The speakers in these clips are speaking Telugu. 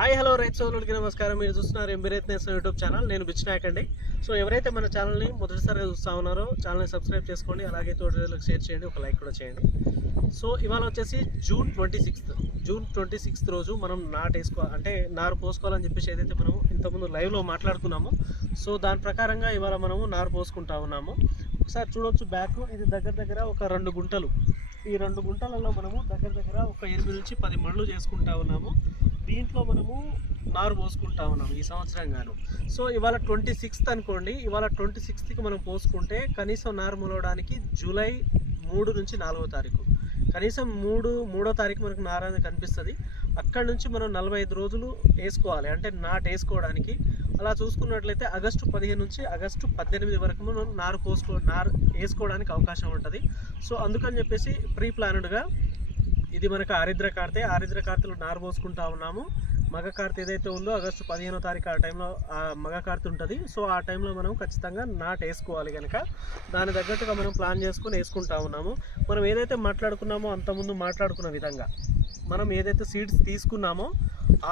హాయ్ హలో రైతు సోదరులకి నమస్కారం. మీరు చూస్తున్నారు ఎంబీరేత్ నేసం యూట్యూబ్ ఛానల్. నేను బిచ్నాయక్ అండి. సో ఎవరైతే మన ఛానల్ని మొదటిసారిగా చూస్తూ ఉన్నారో ఛానల్ని సబ్స్క్రైబ్ చేసుకోండి. అలాగే తోటలకు షేర్ చేయండి. ఒక లైక్ కూడా చేయండి. సో ఇవాళ వచ్చేసి June twenty sixth. June twenty sixth రోజు మనం నాటు వేసుకో అంటే నారు పోసుకోవాలని చెప్పేసి ఏదైతే మనము ఇంతకుముందు లైవ్లో మాట్లాడుకున్నామో సో దాని ప్రకారంగా ఇవాళ మనము నారు పోసుకుంటా ఉన్నాము. ఒకసారి చూడొచ్చు బ్యాక్. ఇది దగ్గర దగ్గర ఒక రెండు గుంటలు. ఈ రెండు గుంటలలో మనము దగ్గర దగ్గర ఒక ఎనిమిది నుంచి పది మళ్ళు చేసుకుంటా ఉన్నాము. దీంట్లో మనము నారు పోసుకుంటా ఉన్నాము ఈ సంవత్సరం గాను. సో ఇవాళ ట్వంటీ సిక్స్త్ అనుకోండి. ఇవాళ ట్వంటీ సిక్స్త్కి మనం పోసుకుంటే కనీసం నారు మొలవడానికి జూలై మూడు నుంచి నాలుగో తారీఖు. కనీసం మూడు మూడో తారీఖు మనకు నార అనేది కనిపిస్తుంది. అక్కడ నుంచి మనం నలభై ఐదు రోజులు వేసుకోవాలి. అంటే నాటు వేసుకోవడానికి. అలా చూసుకున్నట్లయితే ఆగస్టు పదిహేను నుంచి ఆగస్టు పద్దెనిమిది వరకు మనం నారు పోసుకో నారు వేసుకోవడానికి అవకాశం ఉంటుంది. సో అందుకని చెప్పేసి ప్రీ ప్లానెడ్గా ఇది మనకు ఆరిద్ర కార్తె ఆరిద్ర కార్తెలు నారు పోసుకుంటా ఉన్నాము. మగ కార్తె ఏదైతే ఉందో ఆగస్టు పదిహేనో తారీఖు ఆ టైంలో ఆ మగ కార్తె ఉంటుంది. సో ఆ టైంలో మనం ఖచ్చితంగా నాటు వేసుకోవాలి కనుక దాని తగ్గట్టుగా మనం ప్లాన్ చేసుకొని వేసుకుంటా ఉన్నాము. మనం ఏదైతే మాట్లాడుకున్నామో అంతకుముందు మాట్లాడుకున్న విధంగా మనం ఏదైతే సీడ్స్ తీసుకున్నామో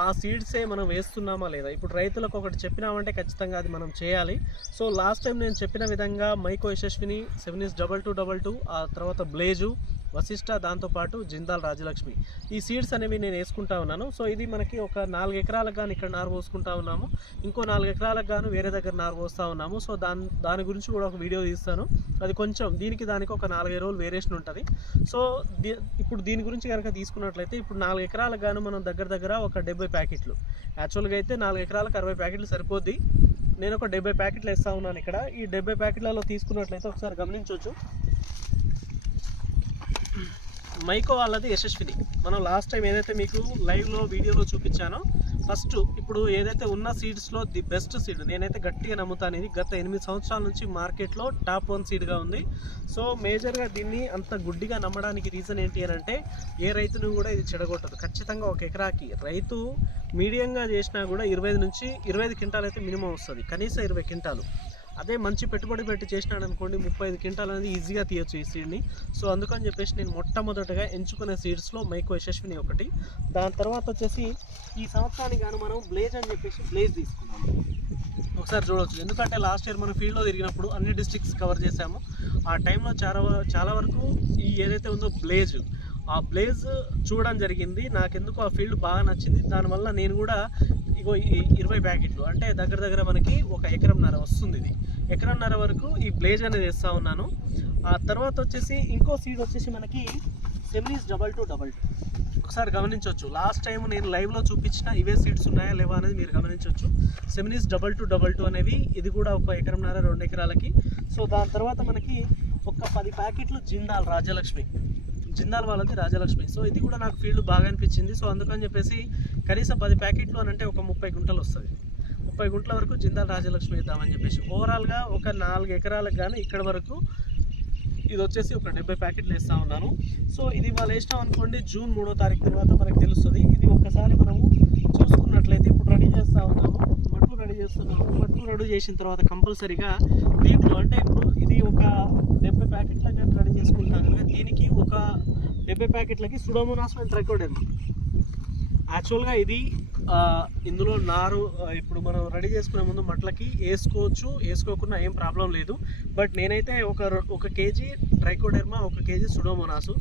ఆ సీడ్సే మనం వేస్తున్నామా లేదా? ఇప్పుడు రైతులకు ఒకటి చెప్పినామంటే ఖచ్చితంగా అది మనం చేయాలి. సో లాస్ట్ టైం నేను చెప్పిన విధంగా మైకో Yashaswini seven is double two double two ఆ తర్వాత బ్లేజు వశిష్ట దాంతోపాటు జిందాల్ రాజలక్ష్మి. ఈ సీడ్స్ అనేవి నేను వేసుకుంటా ఉన్నాను. సో ఇది మనకి ఒక నాలుగు ఎకరాలకు కానీ ఇక్కడ నారు పోసుకుంటా ఉన్నాము. ఇంకో నాలుగు ఎకరాలకు గాను వేరే దగ్గర నారు పోస్తూ ఉన్నాము. సో దాని దాని గురించి కూడా ఒక వీడియో తీస్తాను. అది కొంచెం దీనికి దానికి ఒక నాలుగైదు రోజులు వేరియేషన్ ఉంటుంది. సో ఇప్పుడు దీని గురించి కనుక తీసుకున్నట్లయితే ఇప్పుడు నాలుగు ఎకరాలకు గాను మనం దగ్గర దగ్గర ఒక డెబ్బై ప్యాకెట్లు. యాక్చువల్గా అయితే నాలుగు ఎకరాలకు అరవై ప్యాకెట్లు సరిపోద్ది. నేను ఒక డెబ్బై ప్యాకెట్లు వేస్తూ ఉన్నాను ఇక్కడ. ఈ డెబ్బై ప్యాకెట్లలో తీసుకున్నట్లయితే ఒకసారి గమనించవచ్చు మైకో వాళ్ళది యశస్విని. మనం లాస్ట్ టైం ఏదైతే మీకు లైవ్లో వీడియోలో చూపించానో ఫస్ట్ ఇప్పుడు ఏదైతే ఉన్న సీడ్స్లో ది బెస్ట్ సీడ్ నేనైతే గట్టిగా నమ్ముతాను ఇది గత ఎనిమిది సంవత్సరాల నుంచి మార్కెట్లో టాప్ వన్ సీడ్గా ఉంది. సో మేజర్గా దీన్ని అంత గుడ్డిగా నమ్మడానికి రీజన్ ఏంటి అని అంటే ఏ రైతును కూడా ఇది చెడగొట్టదు. ఖచ్చితంగా ఒక ఎకరాకి రైతు మీడియంగా చేసినా కూడా ఇరవై నుంచి ఇరవై ఐదు క్వింటాలు అయితే మినిమం వస్తుంది. కనీసం ఇరవై క్వింటాలు. అదే మంచి పెట్టుబడి పెట్టి చేసినాడు అనుకోండి ముప్పై ఐదు క్వింటాల్ అనేది ఈజీగా తీయచ్చు ఈ సీడ్ని సో అందుకని చెప్పేసి నేను మొట్టమొదటగా ఎంచుకునే సీడ్స్లో మైకో యశస్విని ఒకటి. దాని తర్వాత వచ్చేసి ఈ సంవత్సరానికి గాను మనం బ్లేజ్ అని చెప్పేసి బ్లేజ్ తీసుకున్నాము. ఒకసారి చూడవచ్చు ఎందుకంటే లాస్ట్ ఇయర్ మనం ఫీల్డ్లో తిరిగినప్పుడు అన్ని డిస్ట్రిక్ట్స్ కవర్ చేసాము ఆ టైంలో చాలా వ- చాలా వరకు ఈ ఏదైతే ఉందో బ్లేజ్ ఆ బ్లేజ్ చూడడం జరిగింది. నాకెందుకు ఆ ఫీల్డ్ బాగా నచ్చింది. దానివల్ల నేను కూడా ఇగో ఇరవై ప్యాకెట్లు. అంటే దగ్గర దగ్గర మనకి ఒక ఎకరంన్నర వస్తుంది ఇది. ఎకరంన్నర వరకు ఈ బ్లేజ్ అనేది వేస్తూ ఉన్నాను. ఆ తర్వాత వచ్చేసి ఇంకో సీడ్ వచ్చేసి మనకి Seminis double two double two. ఒకసారి గమనించవచ్చు. లాస్ట్ టైం నేను లైవ్లో చూపించిన ఇవే సీడ్స్ ఉన్నాయా లేవా అనేది మీరు గమనించవచ్చు. Seminis double two double two అనేవి ఇది కూడా ఒక ఎకరంన్నర రెండు ఎకరాలకి. సో దాని తర్వాత మనకి ఒక పది ప్యాకెట్లు జిందాల్ రాజలక్ష్మి. జిందాల్ వాళ్ళది రాజలక్ష్మి. సో ఇది కూడా నాకు ఫీల్డ్ బాగా అనిపించింది. సో అందుకని చెప్పేసి కనీసం పది ప్యాకెట్లు అని అంటే ఒక ముప్పై గుంటలు వస్తుంది. ముప్పై గుంటల వరకు జిందాల్ రాజలక్ష్మి ఇద్దామని చెప్పేసి ఓవరాల్గా ఒక నాలుగు ఎకరాలకు కానీ ఇక్కడ వరకు ఇది వచ్చేసి ఒక డెబ్బై ప్యాకెట్లు వేస్తూ ఉన్నాను. సో ఇది వాళ్ళు వేసినాం అనుకోండి జూన్ మూడో తారీఖు తర్వాత మనకు తెలుస్తుంది. ఇది ఒక్కసారి మనము చూసుకున్నట్లయితే ఇప్పుడు రెడీ చేస్తూ ఉన్నాము. చేస్తున్నాము మట్లు రెడీ చేసిన తర్వాత కంపల్సరీగా దీంట్లో అంటే ఇప్పుడు ఇది ఒక డెబ్బై ప్యాకెట్ల కానీ రెడీ చేసుకుంటాను కనుక దీనికి ఒక డెబ్బై ప్యాకెట్లకి సుడోమోనాస్ ట్రైకోడెన్ యాక్చువల్గా ఇది ఇందులో నారు ఇప్పుడు మనం రెడీ చేసుకునే ముందు మట్లకి వేసుకోవచ్చు. వేసుకోకుండా ఏం ప్రాబ్లం లేదు. బట్ నేనైతే ఒక ఒక కేజీ ట్రైకోడెర్మా ఒక కేజీ సుడోమోనాసు.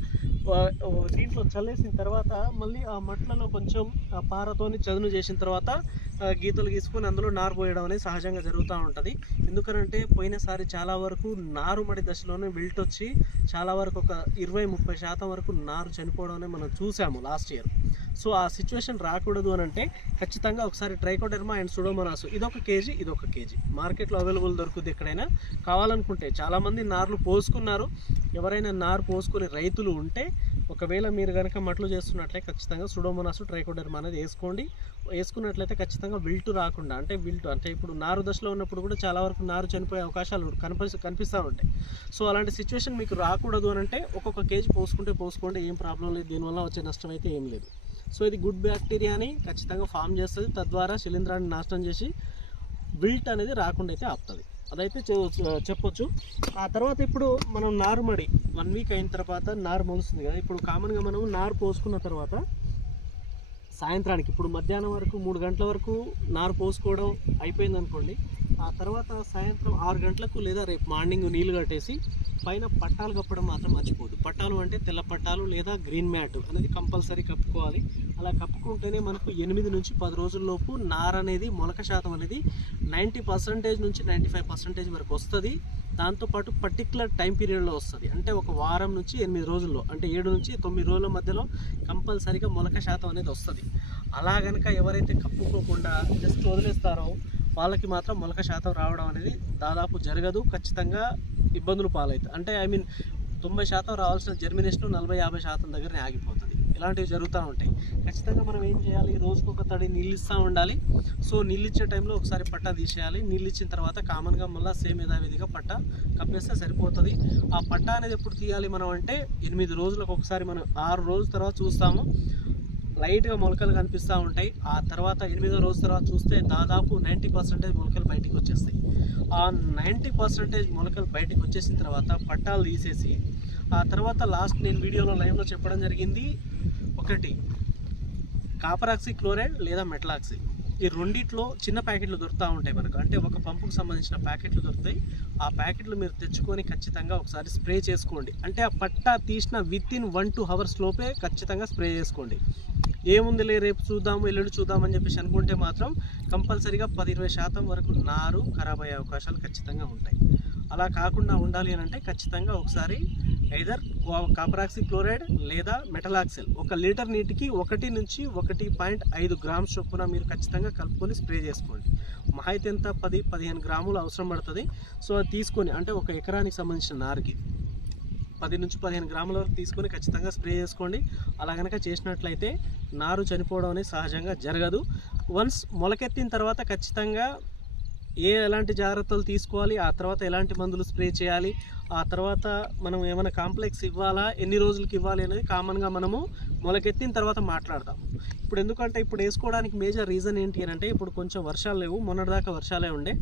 దీంట్లో చల్లేసిన తర్వాత మళ్ళీ ఆ మట్లలో కొంచెం పారతోని చదును చేసిన తర్వాత గీతలు గీసుకొని అందులో నారు పోయడం అనేది సహజంగా జరుగుతూ ఉంటుంది. ఎందుకనంటే పోయినసారి చాలా వరకు నారుమడి దశలోనే విల్ట్ వచ్చి చాలా వరకు ఒక ఇరవై ముప్పై శాతం వరకు నారు చనిపోవడం మనం చూసాము లాస్ట్ ఇయర్. సో ఆ సిచ్యువేషన్ రాకూడదు అని అంటే ఖచ్చితంగా ఒకసారి ట్రైకోడెర్మా అండ్ సుడోమోనాస్. ఇదొక కేజీ ఇదొక కేజీ. మార్కెట్లో అవైలబుల్ దొరుకుతుంది ఎక్కడైనా. కావాలనుకుంటే చాలామంది నార్లు పోసుకున్నారు. ఎవరైనా నారు పోసుకునే రైతులు ఉంటే ఒకవేళ మీరు కనుక మట్లు చేస్తున్నట్లయితే ఖచ్చితంగా సుడోమోనాస్ ట్రైకోడెర్మా అనేది వేసుకోండి. వేసుకున్నట్లయితే ఖచ్చితంగా విల్టు రాకుండా అంటే విల్టు అంటే ఇప్పుడు నారు దశలో ఉన్నప్పుడు కూడా చాలా వరకు నారు చనిపోయే అవకాశాలు కనిపి కనిపిస్తూ ఉంటాయి. సో అలాంటి సిచ్యువేషన్ మీకు రాకూడదు అని అంటే ఒక్కొక్క కేజీ పోసుకుంటే పోసుకోండి ఏం ప్రాబ్లం లేదు. దీనివల్ల వచ్చే నష్టం అయితే ఏం లేదు. సో ఇది గుడ్ బ్యాక్టీరియాని ఖచ్చితంగా ఫామ్ చేస్తుంది. తద్వారా శిలీంధ్రాన్ని నాశనం చేసి విల్ట్ అనేది రాకుండా అయితే ఆపుతుంది. అదైతే చెప్పొచ్చు. ఆ తర్వాత ఇప్పుడు మనం నారుమడి వన్ వీక్ అయిన తర్వాత నారు మొలుస్తుంది కదా. ఇప్పుడు కామన్గా మనం నారు పోసుకున్న తర్వాత సాయంత్రానికి ఇప్పుడు మధ్యాహ్నం వరకు మూడు గంటల వరకు నారు పోసుకోవడం అయిపోయింది అనుకోండి ఆ తర్వాత సాయంత్రం ఆరు గంటలకు లేదా రేపు మార్నింగ్ నీళ్ళు కట్టేసి పైన పట్టాలు కప్పడం మాత్రం మర్చిపోదు పట్టాలు అంటే తెల్ల పట్టాలు లేదా గ్రీన్ మ్యాట్ అనేది కంపల్సరీ కప్పుకోవాలి. అలా కప్పుకుంటేనే మనకు ఎనిమిది నుంచి పది రోజుల్లోపు నార అనేది మొలక శాతం అనేది నైంటీ పర్సెంటేజ్ నుంచి నైంటీ ఫైవ్ పర్సెంటేజ్ వరకు వస్తుంది. దాంతోపాటు పర్టికులర్ టైం పీరియడ్లో వస్తుంది. అంటే ఒక వారం నుంచి ఎనిమిది రోజుల్లో అంటే ఏడు నుంచి తొమ్మిది రోజుల మధ్యలో కంపల్సరీగా మొలక శాతం అనేది వస్తుంది. అలా కనుక ఎవరైతే కప్పుకోకుండా జస్ట్ వదిలేస్తారో వాళ్ళకి మాత్రం మొలక శాతం రావడం అనేది దాదాపు జరగదు. ఖచ్చితంగా ఇబ్బందులు పాలవుతాయి. అంటే ఐ మీన్ తొంభై శాతం రావాల్సిన జర్మినేషన్ నలభై యాభై శాతం దగ్గరనే ఆగిపోతుంది. ఇలాంటివి జరుగుతూ ఉంటాయి. ఖచ్చితంగా మనం ఏం చేయాలి? రోజుకు ఒక తడి నీళ్ళు ఇస్తూ ఉండాలి. సో నీళ్ళు ఇచ్చే టైంలో ఒకసారి పట్ట తీసేయాలి. నీళ్ళు ఇచ్చిన తర్వాత కామన్గా మళ్ళీ సేమ్ యథావిధిగా పట్ట కప్పేస్తే సరిపోతుంది. ఆ పట్ట అనేది ఎప్పుడు తీయాలి మనం అంటే ఎనిమిది రోజులకు ఒకసారి మనం ఆరు రోజుల తర్వాత చూస్తాము. లైట్గా మొలకలు కనిపిస్తూ ఉంటాయి. ఆ తర్వాత ఎనిమిదో రోజు తర్వాత చూస్తే దాదాపు నైంటీ పర్సెంటేజ్ మొలకలు బయటికి వచ్చేస్తాయి. ఆ నైంటీ పర్సెంటేజ్ మొలకలు బయటకు వచ్చేసిన తర్వాత పట్టాలు తీసేసి ఆ తర్వాత లాస్ట్ నేను వీడియోలో లైవ్లో చెప్పడం జరిగింది ఒకటి కాపరాక్సి క్లోరైడ్ లేదా మెటలాక్సి. ఈ రెండిట్లో చిన్న ప్యాకెట్లు దొరుకుతూ ఉంటాయి మనకు. అంటే ఒక పంపుకు సంబంధించిన ప్యాకెట్లు దొరుకుతాయి. ఆ ప్యాకెట్లు మీరు తెచ్చుకొని ఖచ్చితంగా ఒకసారి స్ప్రే చేసుకోండి. అంటే ఆ పట్టా తీసిన within one two hours లోపే ఖచ్చితంగా స్ప్రే చేసుకోండి. ఏముందిలే రేపు చూద్దాము ఎల్లుండి చూద్దాం అని చెప్పేసి అనుకుంటే మాత్రం కంపల్సరీగా పది ఇరవై శాతం వరకు నారు ఖరాబ్ అయ్యే అవకాశాలు ఖచ్చితంగా ఉంటాయి. అలా కాకుండా ఉండాలి అని అంటే ఖచ్చితంగా ఒకసారి ఐదర్ కాపరాక్సి క్లోరైడ్ లేదా మెటలాక్సిల్. ఒక లీటర్ నీటికి ఒకటి నుంచి ఒకటి పాయింట్ ఐదు గ్రామ్స్ చొప్పున మీరు ఖచ్చితంగా కలుపుకొని స్ప్రే చేసుకోండి. మహా అయితే ఎంత? పది పదిహేను గ్రాములు అవసరం పడుతుంది. సో అది తీసుకొని అంటే ఒక ఎకరానికి సంబంధించిన నారుకి పది నుంచి పదిహేను గ్రాముల వరకు తీసుకొని ఖచ్చితంగా స్ప్రే చేసుకోండి. అలా కనుక చేసినట్లయితే నారు చనిపోవడం అనేది సహజంగా జరగదు. వన్స్ మొలకెత్తిన తర్వాత ఖచ్చితంగా ఏ ఎలాంటి జాగ్రత్తలు తీసుకోవాలి ఆ తర్వాత ఎలాంటి మందులు స్ప్రే చేయాలి ఆ తర్వాత మనం ఏమైనా కాంప్లెక్స్ ఇవ్వాలా ఎన్ని రోజులకి ఇవ్వాలి అనేది కామన్గా మనము మొలకెత్తిన తర్వాత మాట్లాడతాం ఇప్పుడు ఎందుకంటే ఇప్పుడు వేసుకోవడానికి మేజర్ రీజన్ ఏంటి అని అంటే ఇప్పుడు కొంచెం వర్షాలు లేవు. మొన్నటిదాకా వర్షాలే ఉండే.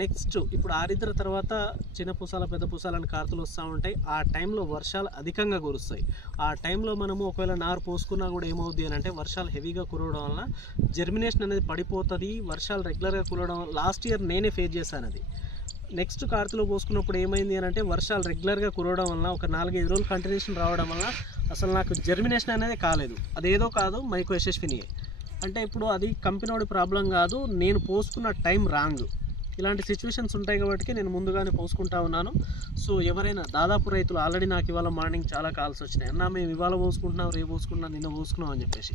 నెక్స్ట్ ఇప్పుడు ఆరిద్ర తర్వాత చిన్న పూసాల పెద్ద పూసాలని కార్తులు వస్తూ ఉంటాయి. ఆ టైంలో వర్షాలు అధికంగా కురుస్తాయి. ఆ టైంలో మనము ఒకవేళ నారు పోసుకున్నా కూడా ఏమవుద్ది అని అంటే వర్షాలు హెవీగా కురవడం వలన జర్మినేషన్ అనేది పడిపోతుంది. వర్షాలు రెగ్యులర్గా కురవడం లాస్ట్ ఇయర్ నేనే ఫేస్ చేశాను అది. నెక్స్ట్ కార్తులో పోసుకున్నప్పుడు ఏమైంది అని అంటే వర్షాలు రెగ్యులర్గా కురవడం వలన ఒక నాలుగైదు రోజులు కంటిన్యూషన్ రావడం వలన అసలు నాకు జర్మినేషన్ అనేది కాలేదు. అదేదో కాదు మైకో యశస్వినియే అంటే ఇప్పుడు అది కంపెనీ ప్రాబ్లం కాదు నేను పోసుకున్న టైం రాంగ్ ఇలాంటి సిచ్యువేషన్స్ ఉంటాయి కాబట్టి నేను ముందుగానే పోసుకుంటా ఉన్నాను. సో ఎవరైనా దాదాపు రైతులు ఆల్రెడీ నాకు ఇవాళ మార్నింగ్ చాలా కాల్స్ వచ్చినాయి. అన్న మేము ఇవాళ పోసుకుంటున్నాం రేపు పోసుకుంటున్నాం నిన్న పోసుకున్నాం అని చెప్పేసి.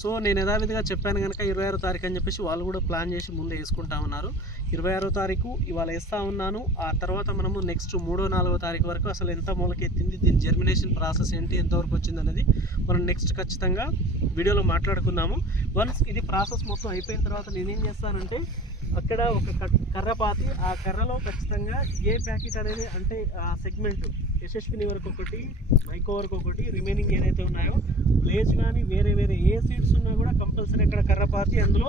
సో నేను యథావిధిగా చెప్పాను కనుక ఇరవై ఆరో తారీఖు అని చెప్పేసి వాళ్ళు కూడా ప్లాన్ చేసి ముందే వేసుకుంటా ఉన్నారు. ఇరవై ఆరో తారీఖు ఇవాళ వేస్తూ ఉన్నాను. ఆ తర్వాత మనము నెక్స్ట్ మూడో నాలుగో తారీఖు వరకు అసలు ఎంత మొలకెత్తింది దీని జర్మినేషన్ ప్రాసెస్ ఏంటి ఎంతవరకు వచ్చింది అనేది మనం నెక్స్ట్ ఖచ్చితంగా వీడియోలో మాట్లాడుకుందాము. వన్స్ ఇది ప్రాసెస్ మొత్తం అయిపోయిన తర్వాత నేనేం చేస్తానంటే అక్కడ ఒక కర్ర పాతి ఆ కర్రలో ఖచ్చితంగా ఏ ప్యాకెట్ అనేది అంటే ఆ సెగ్మెంట్ యశస్విని వరకు ఒకటి మైకో వరకు ఒకటి రిమైనింగ్ ఏదైతే ఉన్నాయో లేజ్ కానీ వేరే వేరే ఏ సీడ్స్ ఉన్నా కూడా కంపల్సరీ అక్కడ కర్ర పాతి అందులో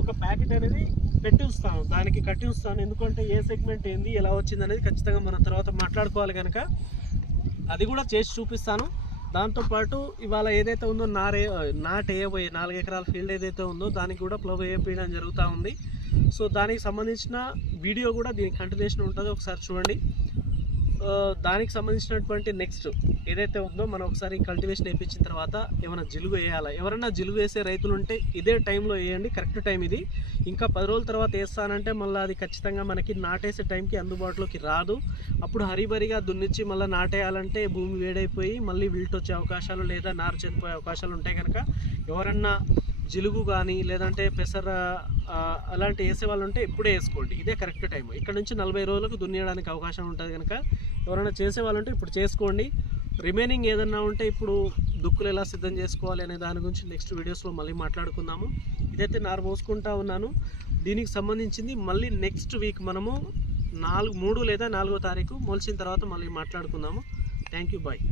ఒక ప్యాకెట్ అనేది పెట్టి ఉంచుతాను దానికి కట్టి ఉంచుతాను ఎందుకంటే ఏ సెగ్మెంట్ ఏంది ఎలా వచ్చింది అనేది ఖచ్చితంగా మనం తర్వాత మాట్లాడుకోవాలి కనుక. అది కూడా చేసి చూపిస్తాను. దాంతోపాటు ఇవాళ ఏదైతే ఉందో నారే నాట్ వేయబోయే నాలుగు ఎకరాల ఫీల్డ్ ఏదైతే ఉందో దానికి కూడా ప్లవ్ వేయపీయడం జరుగుతూ ఉంది. సో దానికి సంబంధించిన వీడియో కూడా దీనికి కంటిన్యూషన్ ఉంటుంది. ఒకసారి చూడండి. దానికి సంబంధించినటువంటి నెక్స్ట్ ఏదైతే ఉందో మనం ఒకసారి కల్టివేషన్ వేయించిన తర్వాత ఏమైనా జిలుగు వేయాలా? ఎవరైనా జిలుగు వేసే రైతులు ఉంటే ఇదే టైంలో వేయండి. కరెక్ట్ టైం ఇది. ఇంకా పది రోజుల తర్వాత వేస్తానంటే మళ్ళీ అది ఖచ్చితంగా మనకి నాటేసే టైంకి అందుబాటులోకి రాదు. అప్పుడు హరిబరిగా దున్నిచ్చి మళ్ళీ నాటేయాలంటే భూమి వేడైపోయి మళ్ళీ విల్ట్ వచ్చే అవకాశాలు లేదా నారు చనిపోయే అవకాశాలు ఉంటాయి కనుక ఎవరన్నా జిలుగు కానీ లేదంటే పెసర అలాంటి వేసే వాళ్ళు ఉంటే ఇప్పుడే వేసుకోండి. ఇదే కరెక్ట్ టైం ఇక్కడ నుంచి నలభై రోజులకు దున్నేయడానికి అవకాశం ఉంటుంది కనుక ఎవరైనా చేసే వాళ్ళు ఉంటే ఇప్పుడు చేసుకోండి. రిమైనింగ్ ఏదన్నా ఉంటే ఇప్పుడు దుక్కులు ఎలా సిద్ధం చేసుకోవాలి అనే దాని గురించి నెక్స్ట్ వీడియోస్లో మళ్ళీ మాట్లాడుకుందాము. ఇదైతే నారు పోసుకుంటా ఉన్నాను. దీనికి సంబంధించింది మళ్ళీ నెక్స్ట్ వీక్ మనము నాలుగు మూడు లేదా నాలుగో తారీఖు మొలిచిన తర్వాత మళ్ళీ మాట్లాడుకుందాము. Thank you bye.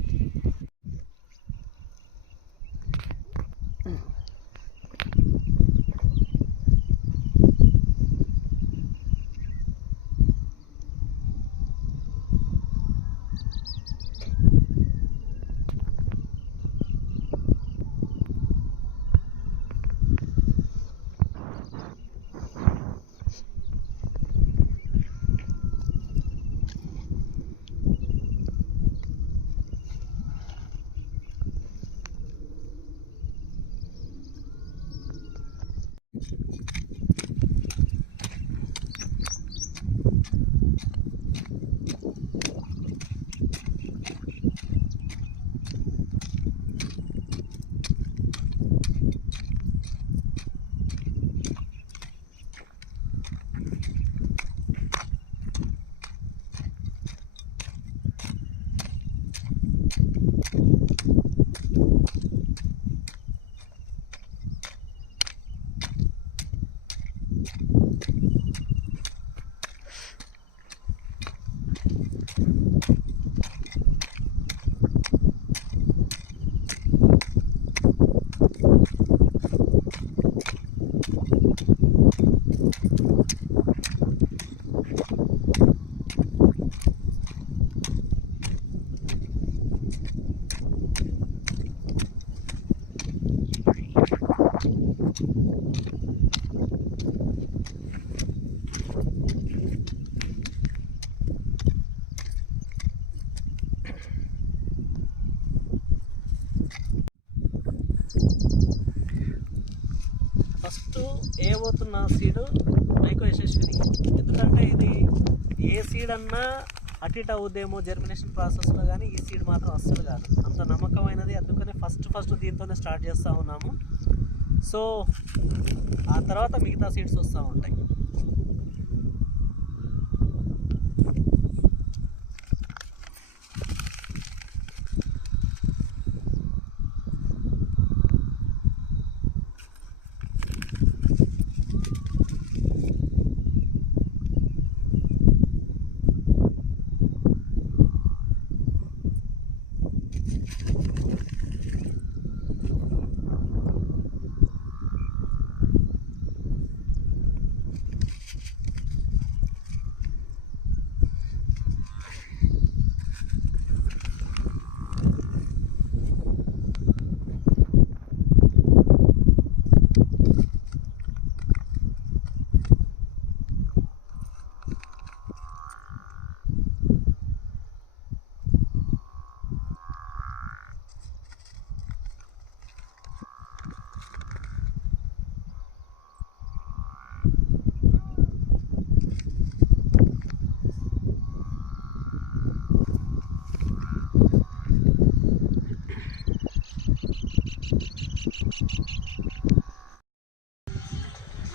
ఫస్ట్ ఏ పోతున్న సీడ్ మైక్రో ఎసెస్టరీ ఎందుకంటే ఇది ఏ సీడ్ అన్నా అటిట్ అవుద్దేమో జర్మినేషన్ ప్రాసెస్లో కానీ ఈ సీడ్ మాత్రం అస్సలు కాదు. అంత నమ్మకమైనది. అందుకనే ఫస్ట్ ఫస్ట్ దీంతోనే స్టార్ట్ చేస్తూ ఉన్నాము. సో ఆ తర్వాత మిగతా సీట్స్ వస్తూ ఉంటాయి.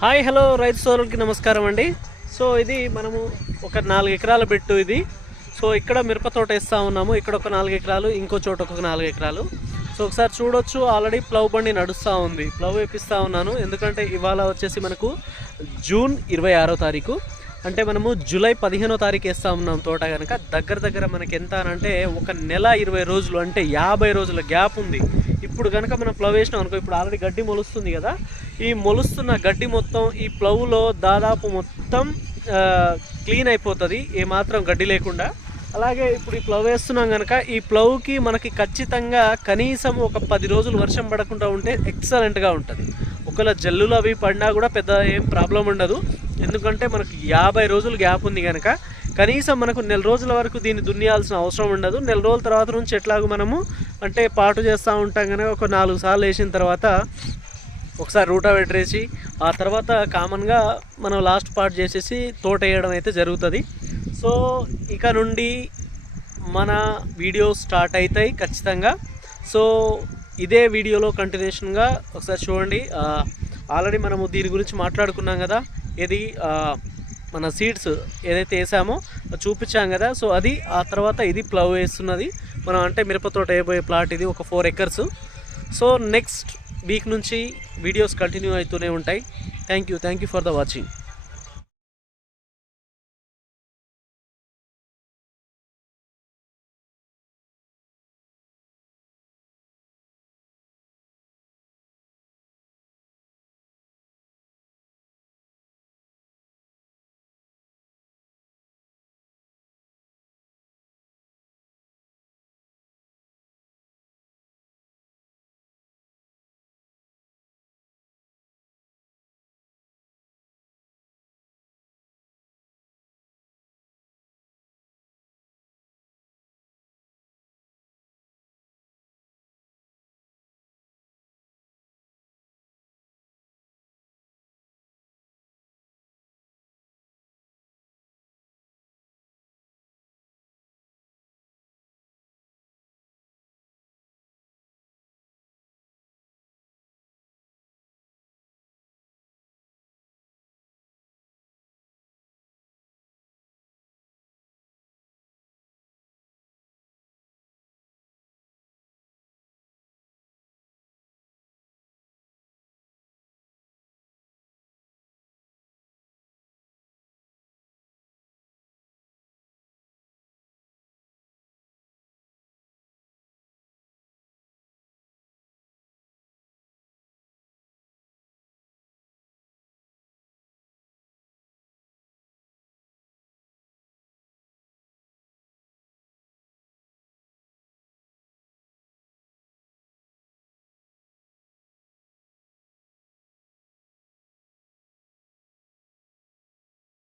హాయ్ హలో రైతు సోదరులకి నమస్కారం అండి. సో ఇది మనము ఒక నాలుగు ఎకరాల పెట్టు ఇది. సో ఇక్కడ మిరప తోట వేస్తూ ఉన్నాము. ఇక్కడ ఒక నాలుగు ఎకరాలు ఇంకో చోట ఒక నాలుగు ఎకరాలు. సో ఒకసారి చూడొచ్చు ఆల్రెడీ ప్లవ్ బండి నడుస్తూ ఉంది. ప్లవ్ వేపిస్తూ ఉన్నాను. ఎందుకంటే ఇవాళ వచ్చేసి మనకు జూన్ ఇరవై ఆరో తారీఖు. అంటే మనము జూలై పదిహేనో తారీఖు వేస్తూ ఉన్నాం తోట కనుక దగ్గర దగ్గర మనకి ఎంత అంటే ఒక నెల ఇరవై రోజులు అంటే యాభై రోజుల గ్యాప్ ఉంది. ఇప్పుడు కనుక మనం ప్లవ్ వేసినాం అనుకో ఇప్పుడు ఆల్రెడీ గడ్డి మొలుస్తుంది కదా. ఈ మొలుస్తున్న గడ్డి మొత్తం ఈ ప్లవ్లో దాదాపు మొత్తం క్లీన్ అయిపోతుంది. ఏమాత్రం గడ్డి లేకుండా. అలాగే ఇప్పుడు ఈ ప్లవ్ వేస్తున్నాం కనుక ఈ ప్లవ్కి మనకి ఖచ్చితంగా కనీసం ఒక పది రోజులు వర్షం పడకుండా ఉంటే ఎక్సలెంట్గా ఉంటుంది. ఒకవేళ జల్లులు అవి పడినా కూడా పెద్ద ఏం ప్రాబ్లం ఉండదు. ఎందుకంటే మనకు యాభై రోజులు గ్యాప్ ఉంది కనుక కనీసం మనకు నెల రోజుల వరకు దీన్ని దున్నియాల్సిన అవసరం ఉండదు. నెల రోజుల తర్వాత నుంచి ఎట్లాగో మనము అంటే పాటు చేస్తూ ఉంటాం కనుక ఒక నాలుగు సార్లు వేసిన తర్వాత ఒకసారి రూటా వేసి ఆ తర్వాత కామన్గా మనం లాస్ట్ పార్ట్ చేసేసి తోట వేయడం అయితే జరుగుతుంది. సో ఇక నుండి మన వీడియో స్టార్ట్ అవుతాయి ఖచ్చితంగా. సో ఇదే వీడియోలో కంటిన్యూషన్గా ఒకసారి చూడండి. ఆల్రెడీ మనము దీని గురించి మాట్లాడుకున్నాం కదా. ఇది మన సీడ్స్ ఏదైతే వేసామో చూపించాం కదా. సో అది ఆ తర్వాత ఇది ప్లవ్ వేస్తున్నది. మనం అంటే మిరపతోట వేయబోయే ప్లాట్ ఇది ఒక four acres so next week నుంచి వీడియోస్ కంటిన్యూ అవుతూనే ఉంటాయి. Thank you thank you for the watching